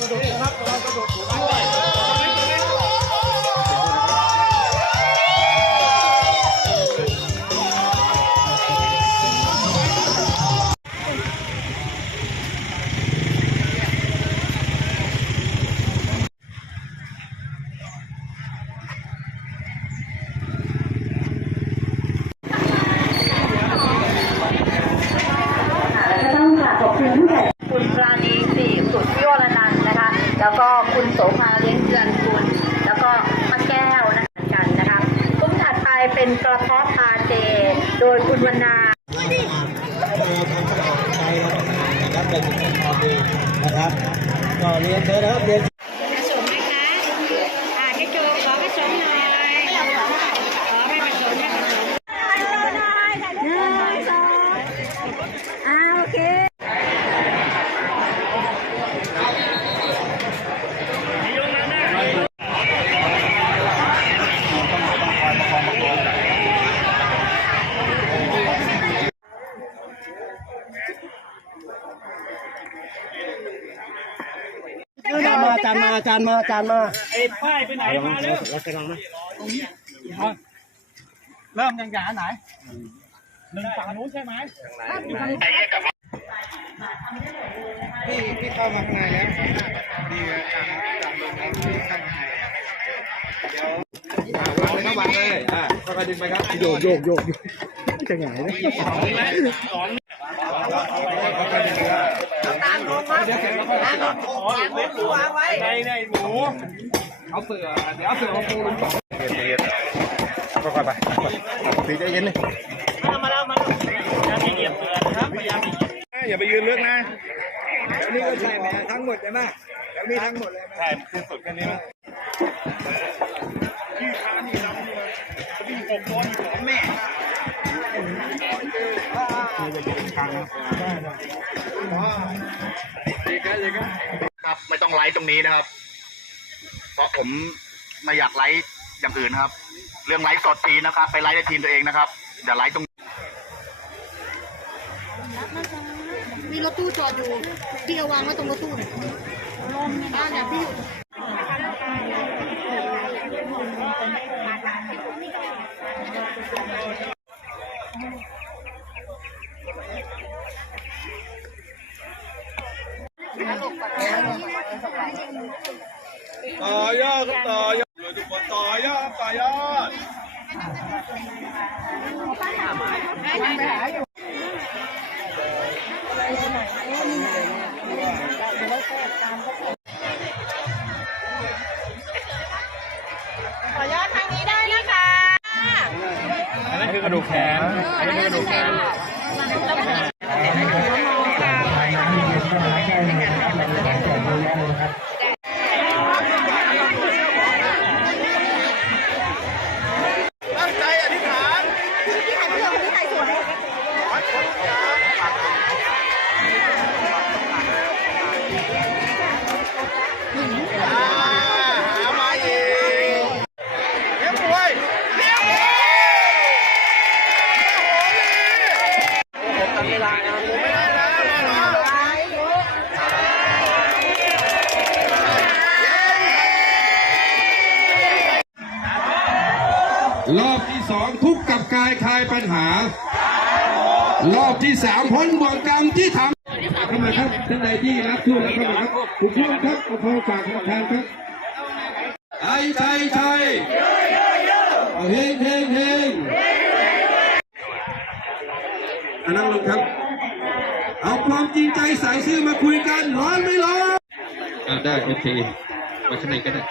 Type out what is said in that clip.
ก็ คุณโสภาเลี้ยงเจือนคุณแล้วก็ป้าแก้วนะคะกันนะคะซุ้มถัดไปเป็นกระเพาะปลาเจ โดยคุณวรรณานะครับเป็นสิ่งที่ทำดีนะครับก็เรียนเชิญนะครับเรียนผสมไหมค อ่าพี่โจขอผสมหน่อยขอไม่ผสมไม่ผสมอ่าโอเคมาอาจารย์มาอาจารย์มาอาจารย์มาไอ้ป้ายไปไหนมาเร็วเราจะลองไหมเริ่มยังอย่างไหนหนึ่งฝั่งนู้นใช่ไหมพี่พี่เข้ามาข้างในแล้วดีอาจารย์อาจารย์ลงแล้วพี่ข้างในเดี๋ยววางเลยครับวางเลยอ่าค่อยๆดึงไปครับโยกโยกโยกจะหงายนะ ในในหมูเอาเสือเดี๋ยวเอาเสือมาปูลงก่อนค่อยๆไปตีใจเย็นเลยมาแล้วมาแล้วอย่าไปเหยียบเสือนะครับพยายามอย่าไปยืนลึกนะนี่ก็ใช่ไหมทั้งหมดใช่ไหมแล้วนี่ทั้งหมดเลยไหมใช่สิ้นสุดแค่นี้มั้ง ครับ ไม่ต้องไลฟ์ตรงนี้นะครับ เพราะผมไม่อยากไลฟ์อย่างอื่นนะครับ เรื่องไลฟ์สดทีนะครับ ไปไลฟ์ในทีมตัวเองนะครับอย่าไลฟ์ตรงมีรถตู้จอดอยู่พี่เอาวางไว้ตรงรถตู้เนี่ยบ้านเนี่ยพี่อยู่ ต่อยอดครับต่อยอดเลยทุกคนต่อยอดต่อยอดขอยอดทางนี้ได้นะคะอันนั้นคือกระดูกแขนอันนี้คือกระดูกแขนตั้ อ่าหามาอีกเลี้ยงป่วยเลี้ยงป่วยผมตั้งเวลานะครับม่ได้แล้วแน่นอน รอบที่สองทุกกับกายคลายปัญหา รอบที่สามพ้นบ่วงกรรมที่ทำเข้ามาครับท่านใดที่รักทั่วแล้วครับทุกท่านครับขอพรฝากธนาคารครับไอ้ไทยไทยเอาเฮงเฮงเฮงอันนั่งลงครับ เอาความจริงใจใส่ซื่อมาคุยกันร้อนไม่ร้อนได้โอเคมาข้างในก็ได้